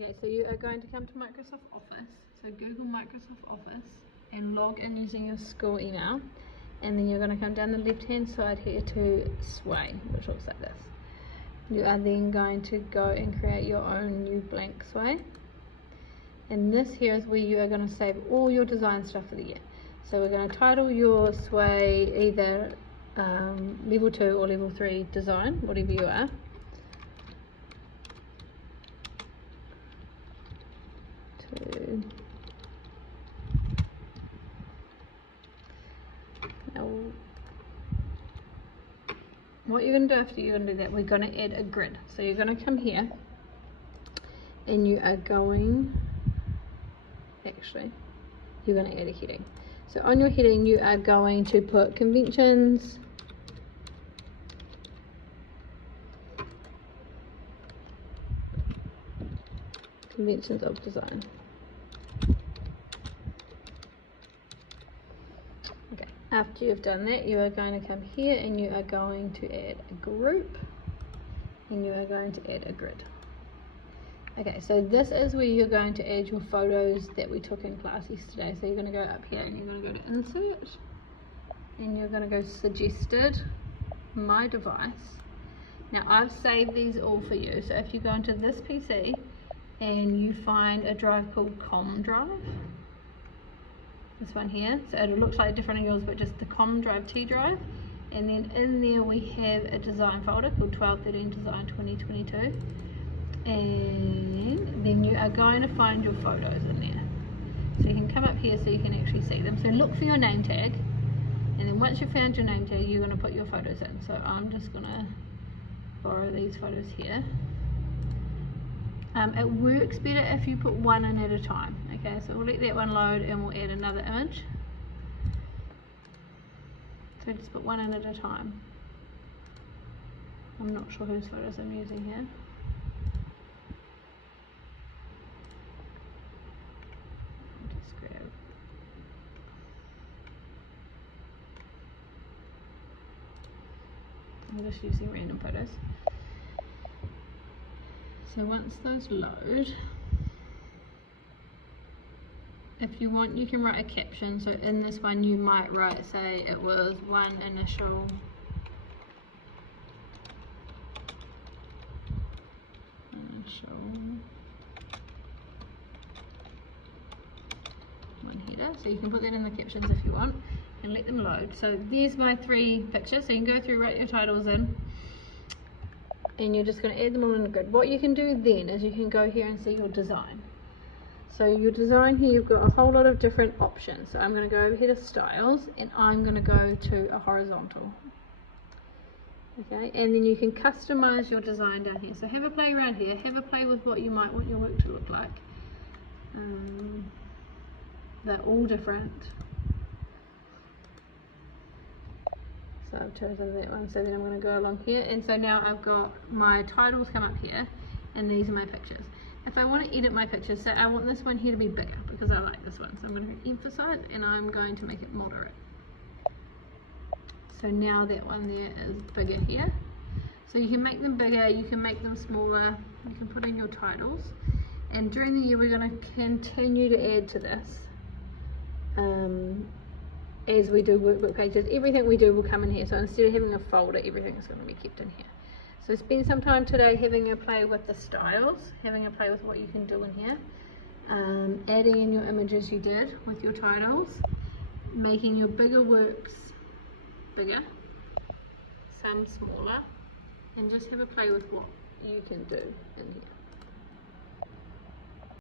Okay, so you are going to come to Microsoft Office, so Google Microsoft Office and log in using your school email, and then you're going to come down the left hand side here to Sway, which looks like this. You are then going to go and create your own new blank Sway, and this here is where you are going to save all your design stuff for the year. So we're going to title your Sway either level 2 or level 3 design, whatever you are. Now, what you're going to do after you're going to do that, we're going to add a grid. So you're going to come here and you are going, you're going to add a heading. So on your heading you are going to put conventions, conventions of design. Okay, after you've done that, you are going to come here and you are going to add a group and you are going to add a grid. Okay, so this is where you're going to add your photos that we took in class yesterday. So you're going to go up here and you're going to go to insert and you're going to go suggested, my device. Now I've saved these all for you, so if you go into this PC and you find a drive called Com Drive, this one here, so it looks like different on yours but just the Com Drive T drive, and then in there we have a design folder called 1213 Design 2022, and then you are going to find your photos in there. So you can come up here so you can actually see them. So look for your name tag, and then once you've found your name tag you're going to put your photos in. So I'm just going to borrow these photos here. It works better if you put one in at a time. Okay, so we'll let that one load and we'll add another image. So just put one in at a time. I'm not sure whose photos I'm using here. Just grab. I'm just using random photos. So once those load, if you want you can write a caption. So in this one you might write, say it was one initial one header. So you can put that in the captions if you want and let them load. So there's my 3 pictures, so you can go through, write your titles in, and you're just going to add them all in a grid. What you can do then is you can go here and see your design. So your design here, you've got a whole lot of different options. So I'm going to go over here to styles and I'm going to go to a horizontal. Okay, and then you can customize your design down here. So have a play around here, have a play with what you might want your work to look like. They're all different. So I've chosen that one, so then I'm going to go along here, and so now I've got my titles come up here and these are my pictures. If I want to edit my pictures, so I want this one here to be bigger because I like this one, so I'm going to emphasize and I'm going to make it moderate. So now that one there is bigger here. So you can make them bigger, you can make them smaller, you can put in your titles, and during the year we're going to continue to add to this. As we do workbook pages, everything we do will come in here. So instead of having a folder, everything is going to be kept in here. So spend some time today having a play with the styles, having a play with what you can do in here, adding in your images you did with your titles, making your bigger works bigger, some smaller, and just have a play with what you can do in here.